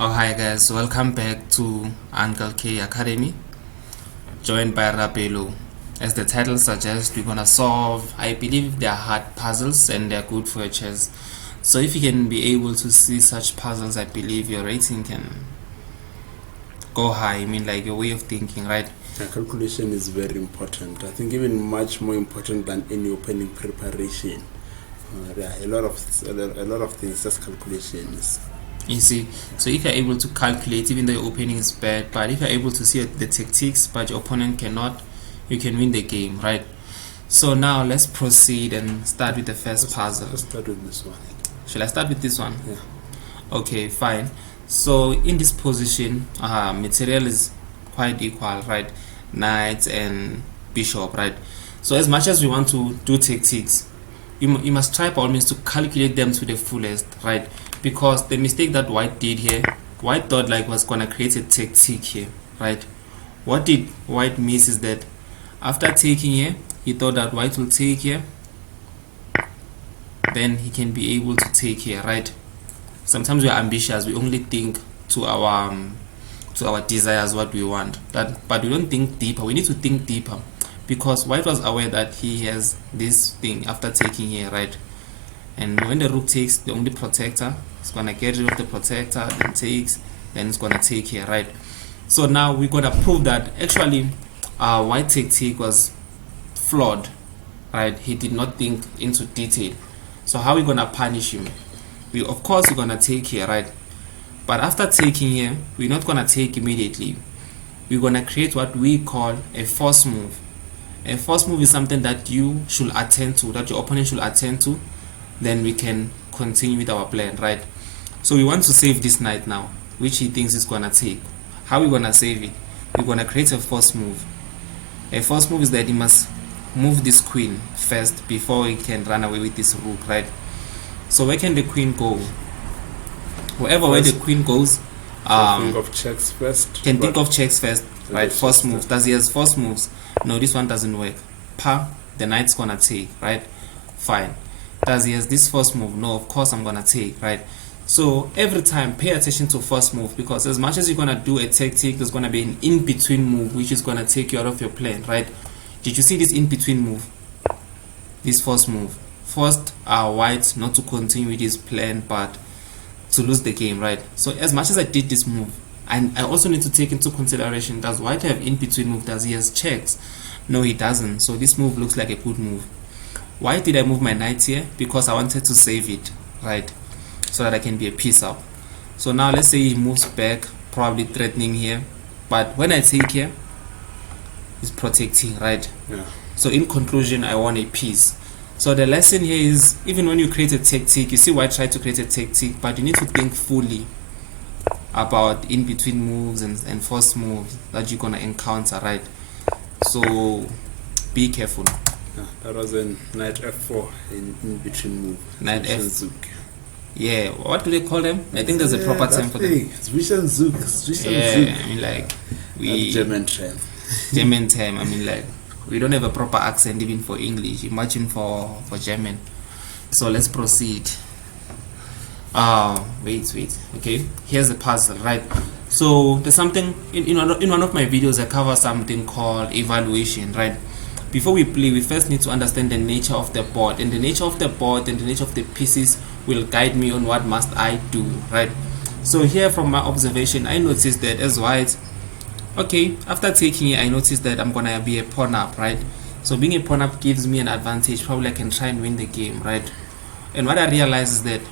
Oh, hi guys, welcome back to Uncle K Academy, joined by Rapelo. As the title suggests, we're gonna solve, I believe they're hard puzzles and they're good for a chess. So if you can be able to see such puzzles, I believe your rating can go high. I mean, like your way of thinking, right? Calculation is very important. I think even much more important than any opening preparation. There are a lot of things. Just calculations. You see, so if you're able to calculate, even though your opening is bad, but if you're able to see the tactics, but your opponent cannot, you can win the game, right? So now let's proceed and start with the first puzzle. Let's start with this one. Shall I start with this one? Yeah. Okay, fine. So in this position, material is quite equal, right? Knight and bishop, right? So as much as we want to do tactics, you must try by all means to calculate them to the fullest, right? Because the mistake that white did here, white thought like was gonna create a tactic here, right? What did white miss is that after taking here, he thought that white will take here, then he can be able to take here, right? Sometimes we are ambitious, we only think to our desires, what we want, but we don't think deeper. We need to think deeper, because white was aware that he has this thing after taking here, right? And when the rook takes the only protector, it's gonna get rid of the protector, then takes, then it's gonna take here, right? So now we gotta prove that actually white tactic was flawed, right? He did not think into detail. So how are we gonna punish him? Of course we're gonna take here, right? But after taking here, we're not gonna take immediately. We're gonna create what we call a force move. A force move is something that you should attend to, that your opponent should attend to. Then we can continue with our plan, right? So we want to save this knight now, which he thinks is gonna take. How are we gonna save it? We're gonna create a force move. A force move is that he must move this queen first before he can run away with this rook, right? So where can the queen go? Wherever where the queen goes, think of checks first. Can think of checks first, right? Force moves. Does he has force moves? No, this one doesn't work. Pa, the knight's gonna take, right? Fine. Does he has this first move? No, of course I'm gonna take, right? So every time pay attention to first move, because as much as you're gonna do a tactic, there's gonna be an in-between move which is gonna take you out of your plan, right? Did you see this in-between move? This first move forced white not to continue with his plan but to lose the game, right? So as much as I did this move, and I also need to take into consideration, does white have in-between move? Does he has checks? No, he doesn't. So this move looks like a good move. Why did I move my knight here? Because I wanted to save it, right? So that I can be a piece up. So now let's say he moves back, probably threatening here. But when I take here, he's protecting, right? Yeah. So in conclusion, I want a piece. So the lesson here is, even when you create a tactic, you see why I tried to create a tactic, but you need to think fully about in-between moves and force moves that you're gonna encounter, right? So be careful. Yeah, that was a knight f4 in between move. Knight f. Yeah, what do they call them? I think there's a proper term for them. Zwischenzug. Zug. Yeah, I mean like German term. German term. I mean like we don't have a proper accent even for English. Imagine for German. So let's proceed. Wait. Okay, here's the puzzle, right? So there's something in one of my videos I cover something called evaluation, right? Before we play, we first need to understand the nature of the board, and the nature of the board and the nature of the pieces will guide me on what must I do, right? So here from my observation, I noticed that as white, okay, after taking it, I noticed that I'm gonna be a pawn up, right? So being a pawn up gives me an advantage. Probably I can try and win the game, right? And what I realize is that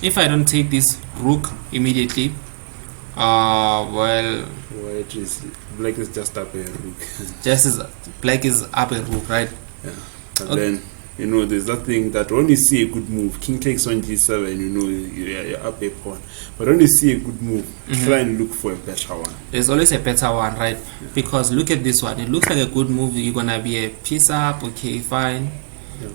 if I don't take this rook immediately, well, black is just up a rook. Just as black is up a rook, right? Yeah. And then there's that thing that when you see a good move, king takes on g7, you're up a pawn. But when you see a good move, try and look for a better one. There's always a better one, right? Yeah. Because look at this one. It looks like a good move. You're gonna be a piece up, okay, fine.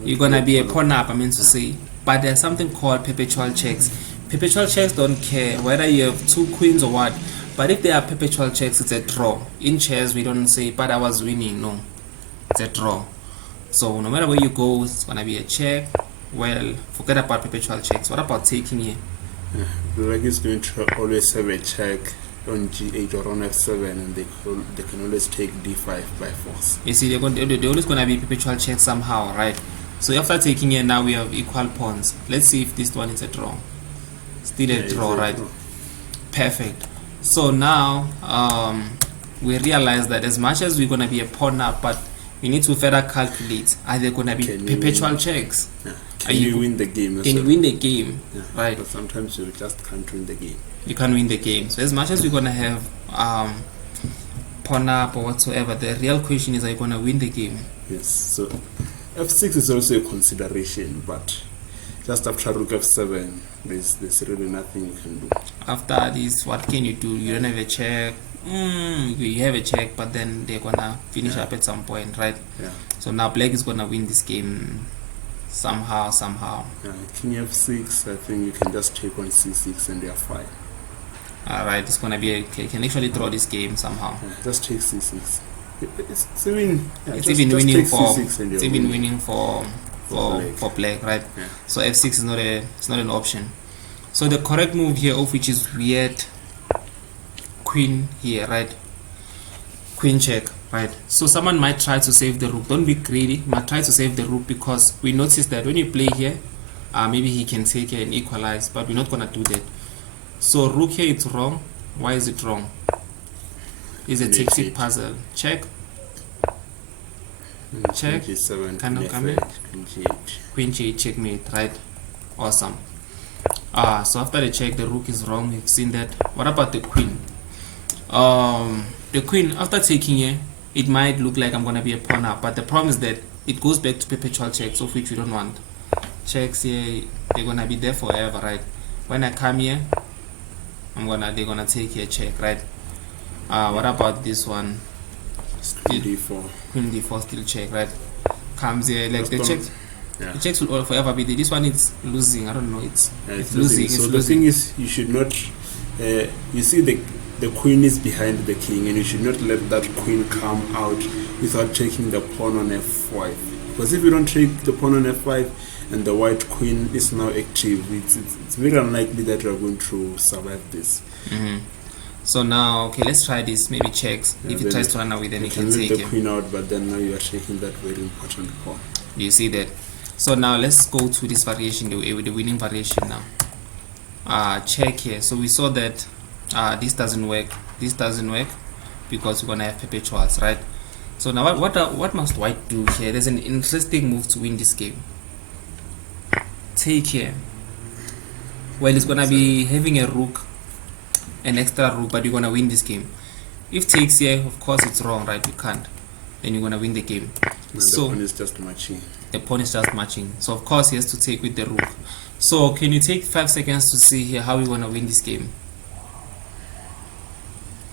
You're gonna be a pawn up, I mean to say. But there's something called perpetual checks. Perpetual checks don't care whether you have two queens or what. But if they are perpetual checks, it's a draw. In chess, we don't say, but I was winning. No, it's a draw. So no matter where you go, it's gonna be a check. Well, forget about perpetual checks. What about taking here? Black is going to always have a check on g8 or on f7, and they can always take d5 by force. You see, they're always going to be perpetual checks somehow, right? So after taking here, now we have equal pawns. Let's see if this one is a draw. Still a draw, right? Perfect. So now we realize that as much as we're going to be a pawn up, but we need to further calculate, are there going to be perpetual checks? Yeah. Can you win the game? Can you win the game? Yeah. Right. But sometimes you just can't win the game. You can't win the game. So as much as we're going to have pawn up or whatsoever, the real question is, are you going to win the game? Yes. So f6 is also a consideration, but just after rook f7, there's really nothing you can do. After this, what can you do? You don't have a check. You have a check, but then they're gonna finish up at some point, right? Yeah. So now black is gonna win this game somehow. King f6, I think you can just take on c6 and they're fine. Alright, it's gonna be you can actually draw this game somehow. Yeah, just take c6. It's even winning for c6 it's even winning for black, right? Yeah. So f6 is not an option. So the correct move here, of which is weird, queen here, right? Queen check, right? So someone might try to save the rook. Don't be greedy. Might try to save the rook, because we notice that when you play here, maybe he can take here and equalize, but we're not gonna do that. So rook here, it's wrong. Why is it wrong? It's a tactic puzzle. Check. Check. Cannot come in. Queen g8 checkmate, right? Awesome. So after the check, the rook is wrong. We've seen that. What about the queen? The queen, after taking here, it might look like I'm gonna be a pawn up, but the problem is that it goes back to perpetual checks, of which we don't want. Checks here, they're gonna be there forever, right? When I come here, they're gonna take here check, right? What about this one? Queen d4. Queen d4 still check, right? Comes here, like the checks. Yeah. The checks will all forever be there. This one is losing. I don't know. It's losing. So it's the losing. thing is, you should not. You see, the queen is behind the king, and you should not let that queen come out without taking the pawn on f5. Because if you don't take the pawn on f5 and the white queen is now active, it's very unlikely that you are going to survive this. So now, okay, let's try this. Maybe checks. If it tries to run away, then you can take let the him. queen out, but then now you are taking that very important pawn. Do you see that? So now let's go to this variation, the winning variation now. Check here. So we saw that this doesn't work. This doesn't work because we're gonna have perpetuals, right? So now what must white do here? There's an interesting move to win this game. Take here. Well, it's gonna be having a rook, an extra rook, but you're gonna win this game. If takes here, of course it's wrong, right? You can't. Then you're gonna win the game. And So the pawn is just matching. the pawn is just matching. So of course he has to take with the rook. So can you take 5 seconds to see here how we want to win this game?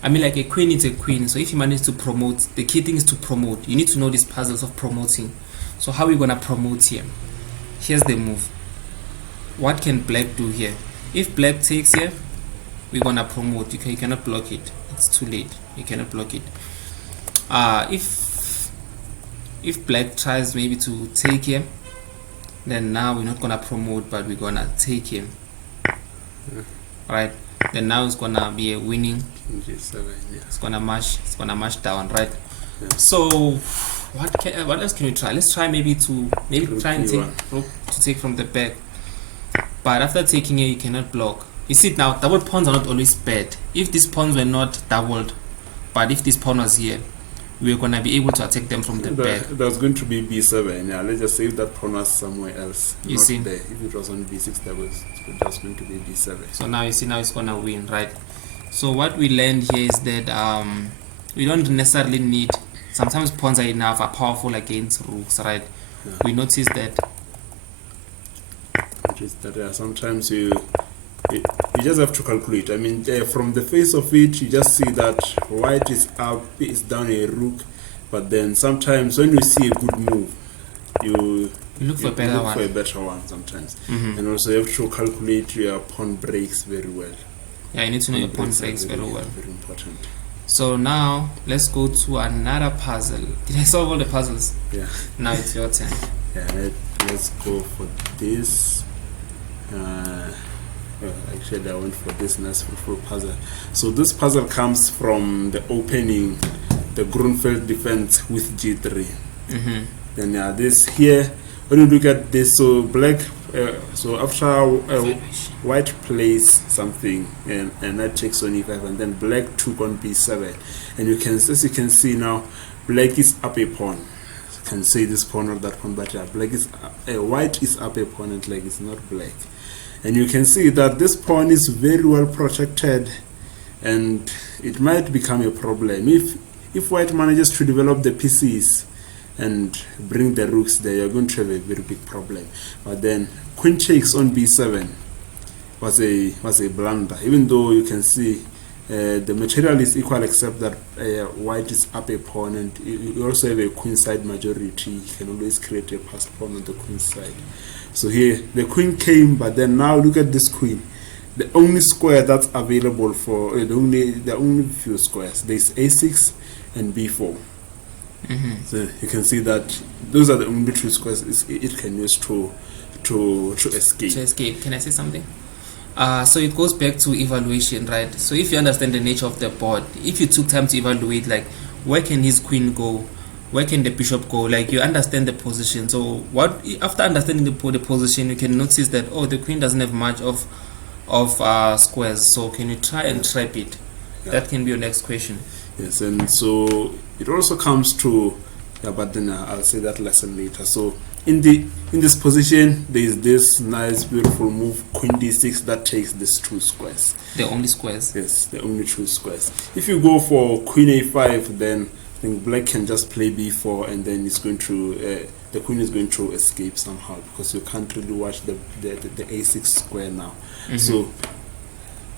I mean, like, a queen is a queen. So if you manage to promote, the key thing is to promote. You need to know these puzzles of promoting. So how are we going to promote here? Here's the move. What can black do here? If black takes here, we're going to promote. You cannot block it. It's too late. You cannot block it. If black tries maybe to take him, then now we're not gonna promote, but we're gonna take him. Right? Then now it's gonna be a winning. King g7, yeah. It's gonna mash down, right? Yeah. So what else can we try? Let's try maybe try and take rook to take from the back. But after taking it, you cannot block. You see now, double pawns are not always bad. If these pawns were not doubled, but if this pawn was here, we're gonna be able to attack them from the back. There's going to be b7. Yeah, let's just say if that pawn was somewhere else, You not see? there. If it was on b6, that was just going to be b7. So now you see, now it's gonna win, right? So what we learned here is that we don't necessarily need. Sometimes pawns are powerful against rooks, right? Yeah. We notice that. Sometimes you just have to calculate. I mean, from the face of it, you just see that white is up, is down a rook, but then sometimes when you see a good move, you look for a better one. sometimes. And also you have to calculate your pawn breaks very well. Yeah, you need to know your pawn breaks very well. Very important. So now let's go to another puzzle. Did I solve all the puzzles? Yeah. Now it's your turn. Yeah, let's go for this. Actually, I went for this nice full puzzle. So this puzzle comes from the opening, the Grunfeld defense with G3. Mm-hmm. Then this here, when you look at this, so black, so after white plays something and that takes on e5, and then black took on b7, and as you can see now, black is up a pawn. You can say this pawn or that pawn, but black is white is up a pawn and like it's not black. And you can see that this pawn is very well protected, and it might become a problem if white manages to develop the pieces and bring the rooks there. You're going to have a very big problem. But then queen takes on b7 was a blunder, even though you can see the material is equal, except that white is up a pawn, and you also have a queen side majority. You can always create a passed pawn on the queen side. So here the queen came, but then now look at this queen. The only square that's available for the only few squares, there's a6 and b4. Mm-hmm. So you can see that those are the only two squares it can use to escape. To escape. Can I say something? So it goes back to evaluation, right? So if you understand the nature of the board, if you took time to evaluate, like, where can his queen go, where can the bishop go, like, you understand the position. So what after understanding the position, you can notice that, oh, the queen doesn't have much of squares. So can you try and trap it? Yeah. That can be your next question. Yes, and so it also comes to, but then I'll say that lesson later. So in this position, there is this nice, beautiful move, queen d6, that takes these two squares. The only squares. Yes, the only two squares. If you go for queen a5, then I think black can just play b4, and then it's going to the queen is going to escape somehow, because you can't really watch the a6 square now. Mm-hmm. So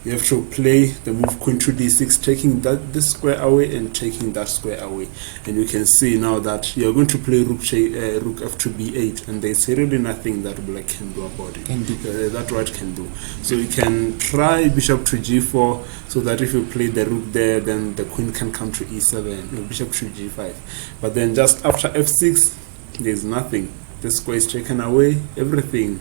you have to play the move queen to d6, taking this square away and taking that square away. And you can see now that you're going to play rook f2 b8, and there's really nothing that black can do about it. That white can do. So you can try bishop to g4, so that if you play the rook there, then the queen can come to e7, bishop to g5. But then just after f6, there's nothing. The square is taken away, everything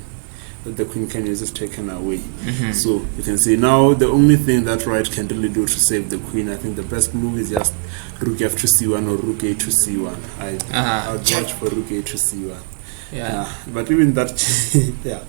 that the queen can use is taken away. Mm-hmm. So you can see now the only thing that white can really do to save the queen, I think the best move is just rook f to c1 or rook a to c1. I'd watch for rook a to c1. Yeah. But even that, yeah.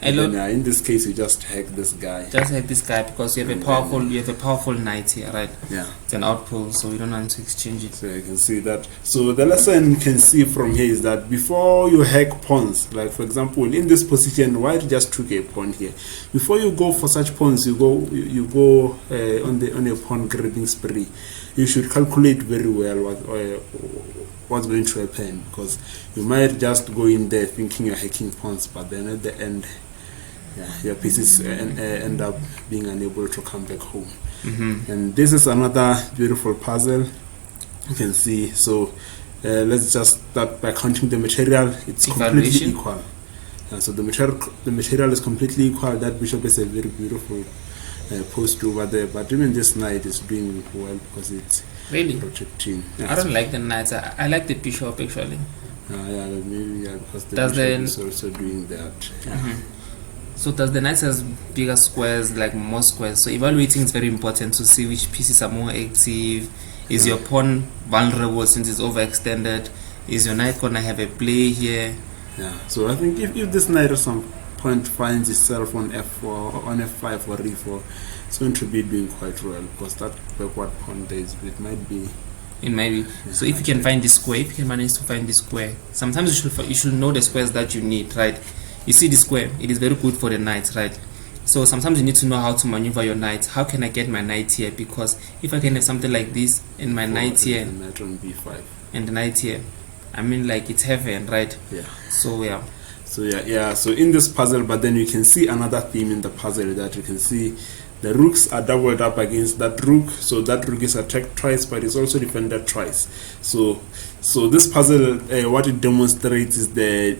And then, in this case, you just hack this guy. Just hack this guy, because you have a powerful knight here, right? Yeah. It's an outpost, so you don't want to exchange it. So you can see that. So the lesson you can see from here is that before you hack pawns, like for example, in this position, white just took a pawn here. Before you go for such pawns, you go on a pawn grabbing spree. You should calculate very well what's going to happen, because you might just go in there thinking you're hacking pawns, but then at the end, your pieces end up being unable to come back home. Mm-hmm. And this is another beautiful puzzle. You can see. So let's just start by counting the material. It's completely equal. So the material is completely equal. That bishop is a very beautiful post over there. But even this knight is doing well, because it's really protecting. I don't like the knights. I like the bishop actually. Because the bishop is also doing that. Mm-hmm. So does the knight has bigger squares, like more squares? So evaluating is very important to see which pieces are more active. Is your pawn vulnerable since it's overextended? Is your knight gonna have a play here? Yeah. So I think if this knight at some point finds itself on f4 or on f5 or e4, it's going to be doing quite well, because that backward pawn there it might be. It might be. So if you can find this square, if you can manage to find this square, sometimes you should know the squares that you need, right? You see this square, it is very good for the knight, right? So sometimes you need to know how to maneuver your knight. How can I get my knight here? Because if I can have something like this and my knight here, and knight on b5 and the knight here, I mean, like, it's heaven, right? Yeah. So yeah. So in this puzzle, but then you can see another theme in the puzzle, that you can see the rooks are doubled up against that rook. So that rook is attacked twice, but it's also defended twice. So this puzzle, what it demonstrates is the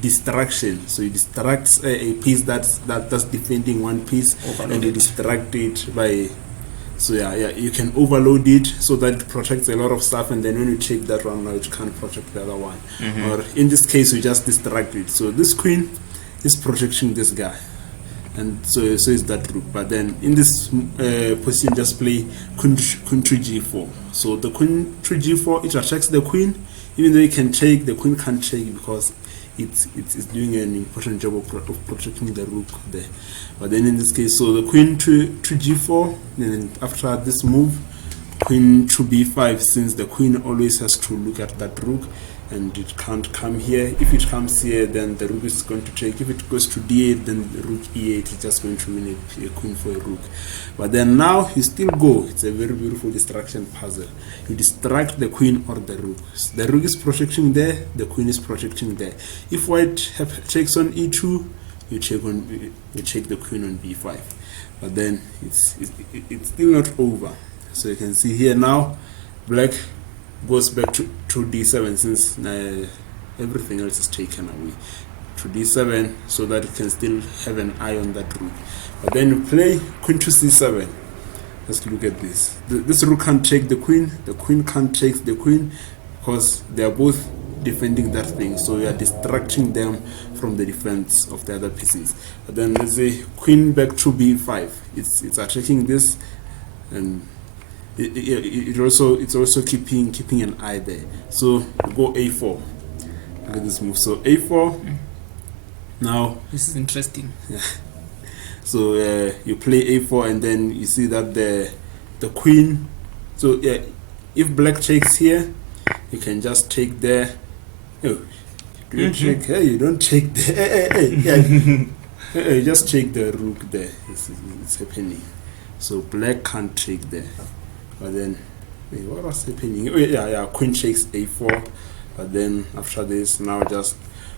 distraction. So you distract a piece that's defending one piece, and you distract it by. So you can overload it so that it protects a lot of stuff, and then when you take that one, now it can't protect the other one. Mm-hmm. Or in this case, you just distract it. So this queen is protecting this guy. and so is that rook. But then in this position, just play queen to g4. So the queen to g4, it attracts the queen. Even though you can take, the queen can't take because it's doing an important job of protecting the rook there. But then in this case, so the queen to g4, then after this move, queen to b5, since the queen always has to look at that rook and it can't come here. If it comes here, then the rook is going to take. If it goes to d8, then the rook e8 is just going to win a queen for a rook. But then now you still go. It's a very beautiful distraction puzzle. You distract the queen or the rook. The rook is protecting there, the queen is protecting there. If white takes on e2, you take the queen on b5. But then it's still not over. So you can see here now, black goes back to d7 since everything else is taken away to d7, so that it can still have an eye on that rook. But then you play queen to c7. Let's look at this. This rook can't take the queen can't take the queen, because they are both defending that thing, so you are distracting them from the defense of the other pieces. But then let's say queen back to b5. It's attacking this, and it's also keeping an eye there. So go a4. Look at this move. So a4. Now this is interesting. Yeah. So you play a4, and then you see that the queen. So yeah, if black takes here, you can just take there. Oh, do you take? Hey, you don't take there. You just take the rook there. It's happening. So black can't take there. But then, wait, what was happening? Oh, yeah, queen takes a4. But then after this, now just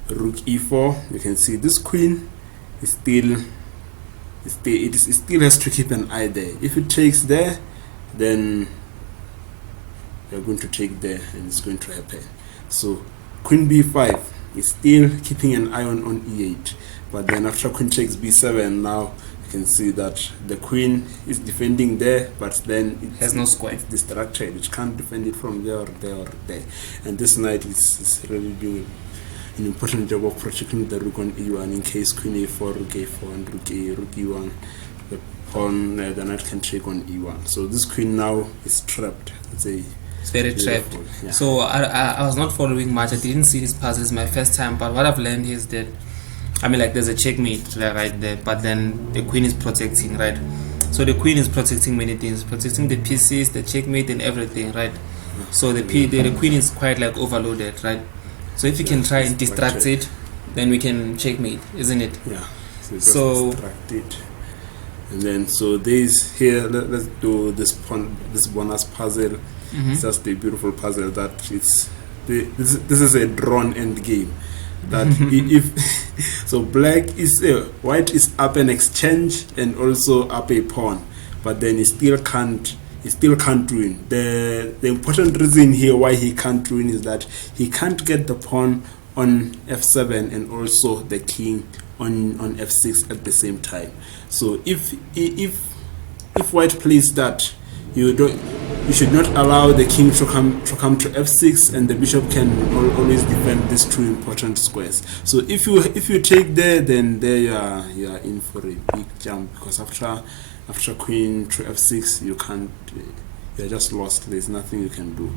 rook e4. You can see this queen is it still has to keep an eye there. If it takes there, then you're going to take there, and it's going to happen. So queen b5 is still keeping an eye on e8. But then after queen takes b7, now can see that the queen is defending there, but then it has no square. It's distracted. It can't defend it from there or there or there. And this knight is really doing an important job of protecting the rook on e1 in case queen a4, rook a4, and rook e1. The pawn, the knight can take on e1. So this queen now is trapped. It's very trapped. Yeah. So I was not following much. I didn't see this puzzle. It's my first time, but what I've learned is that, I mean, like, there's a checkmate right there, but then the queen is protecting, right? So the queen is protecting many things, protecting the pieces, the checkmate, and everything, right? So the queen is quite like overloaded, right? So if you can try and distract it, then we can checkmate, isn't it? Yeah. So distract it, and then so there's here. Let's do this bonus puzzle. It's just a beautiful puzzle that this is a drawn end game. That if so, white is up an exchange and also up a pawn, but then he still can't win. The important reason here why he can't win is that he can't get the pawn on f7 and also the king on f6 at the same time. So if white plays that, you should not allow the king to come to f6, and the bishop can always defend these two important squares. So if you take there, then there you are in for a big jump, because after queen to f6 you can't, you're just lost. There's nothing you can do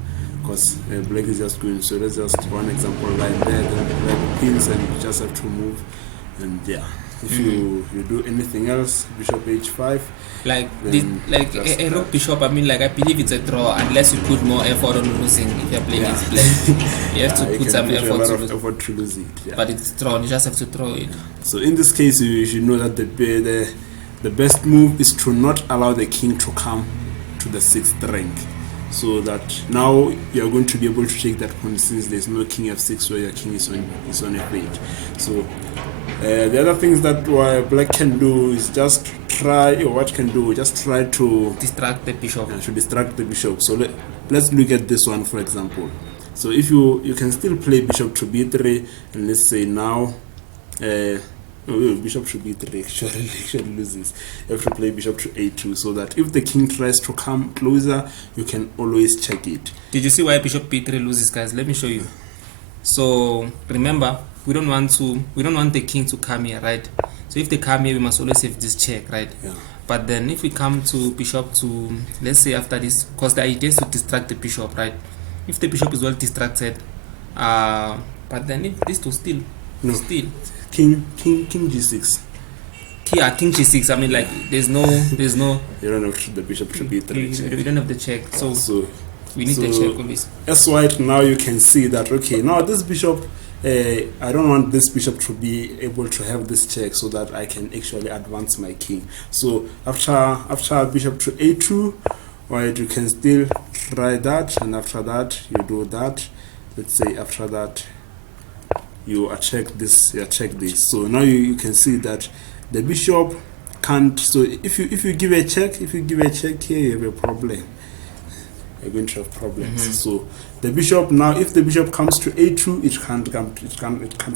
because black is just going. So that's just one example line there. Then black pins and you just have to move, and yeah. If you do anything else, bishop h5, like a rook bishop, I mean, like, I believe it's a draw unless you put more effort on losing. If you're playing this black, you have to put some effort to lose it. Yeah. But it's drawn, you just have to throw it. So in this case, you should know that the best move is to not allow the king to come to the 6th rank, so that now you are going to be able to take that pawn, since there's no king f6 where your king is on f8. So the other things that black can do is just try to distract the bishop. To distract the bishop. So let's look at this one, for example. So if you can still play bishop to b3, and let's say now bishop to b3 actually loses. You have to play bishop to a2, so that if the king tries to come closer, you can always check it. Did you see why bishop b3 loses, guys? Let me show you. So remember, we don't want the king to come here, right? So if they come here, we must always have this check, right? Yeah. But then if we come to bishop to, let's say after this, because the idea is to distract the bishop, right? If the bishop is well distracted, but then if this to still, No. still. King G6. King G6. I mean, like there's no. You don't have the bishop to be 3 check. We don't have the check, so we need the so check always. As white, now you can see that, okay, now this bishop, I don't want this bishop to be able to have this check so that I can actually advance my king. So after bishop to a2, white, you can still try that, and after that you do that. Let's say after that you check this. So now you can see that the bishop can't. So if you give a check, here, you have a problem. You're going to have problems. So the bishop now, if the bishop comes to a2, it can't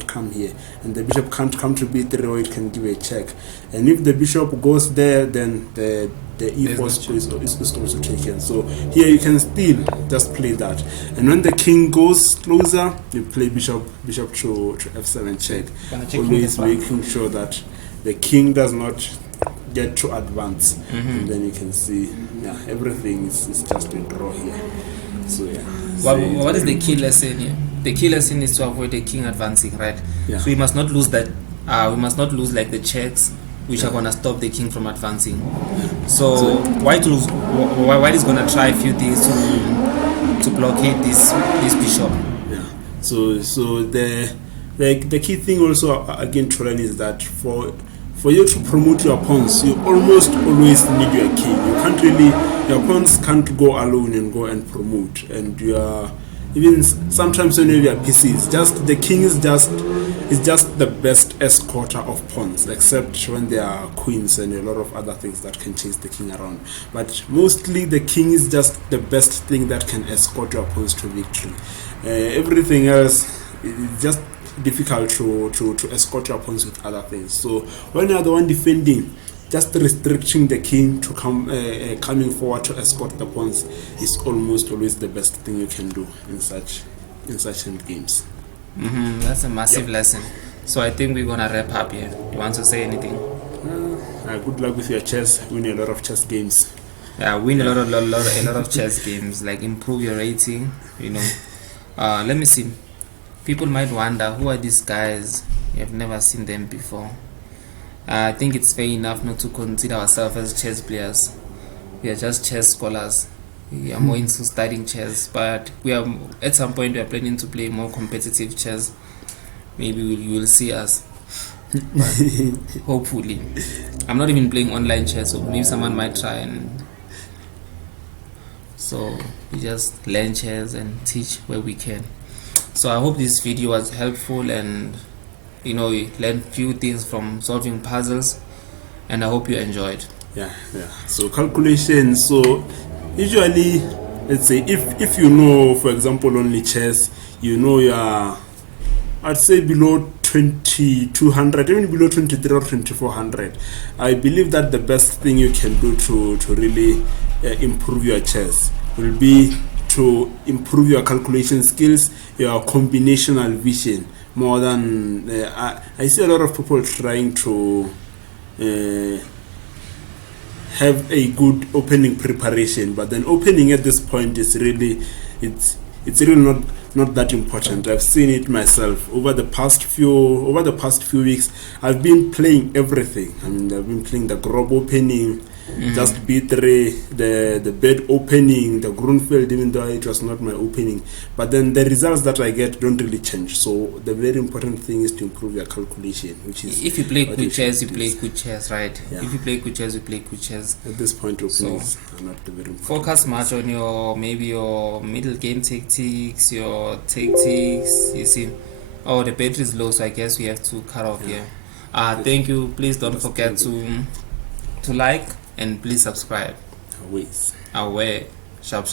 come here, and the bishop can't come to b3, or it can give a check. And if the bishop goes there, then the e4 square is also taken. So here you can still just play that. And when the king goes closer, you play bishop to f7 check. Always making sure that the king does not get to advance. And then you can see, everything is just a draw here. So What is the key lesson here? The key lesson is to avoid the king advancing, right? Yeah. So we must not lose that. We must not lose like the checks, which are gonna stop the king from advancing. So white is gonna try a few things to blockade this bishop. Yeah. So the key thing also again to learn is that for you to promote your pawns, you almost always need your king. You can't really, your pawns can't go alone and go and promote. And you are, even sometimes when you have PCs, just the king is just the best escorter of pawns, except when there are queens and a lot of other things that can chase the king around. But mostly the king is just the best thing that can escort your pawns to victory. Everything else is just difficult to escort your opponents with other things. So when you're the one defending, just restricting the king to coming forward to escort the pawns is almost always the best thing you can do in such end games. That's a massive lesson. So I think we're gonna wrap up here. You want to say anything? Good luck with your chess. Win a lot of chess games. Yeah, win a lot of chess games. Like improve your rating. Let me see. People might wonder, who are these guys? You have never seen them before. I think it's fair enough not to consider ourselves as chess players. We are just chess scholars. We are more into studying chess, but at some point we are planning to play more competitive chess. Maybe you will see us. But hopefully. I'm not even playing online chess, so maybe someone might try, and so we just learn chess and teach where we can. So I hope this video was helpful, and you learned few things from solving puzzles, and I hope you enjoyed. Yeah. So calculations. So usually, let's say if you know, for example, only chess, you are, I'd say below 2200, even below 23 or 2400. I believe that the best thing you can do to really improve your chess will be to improve your calculation skills, your combinational vision, more than I see a lot of people trying to have a good opening preparation, but then opening at this point is really it's really not that important. I've seen it myself over the past few weeks. I've been playing everything. I mean, I've been playing the Grob opening, just b3, the bed opening, the Grunfeld, even though it was not my opening. But then the results that I get don't really change. So the very important thing is to improve your calculation, which is, if you play good chess, you play good chess, right? Yeah. If you play good chess, you play good chess. At this point, openings are not the very important. Focus much on your middle game tactics, you see. Oh, the battery is low, so I guess we have to cut off here. Thank you. Please don't forget to like, and please subscribe. Always. Away. Sharp.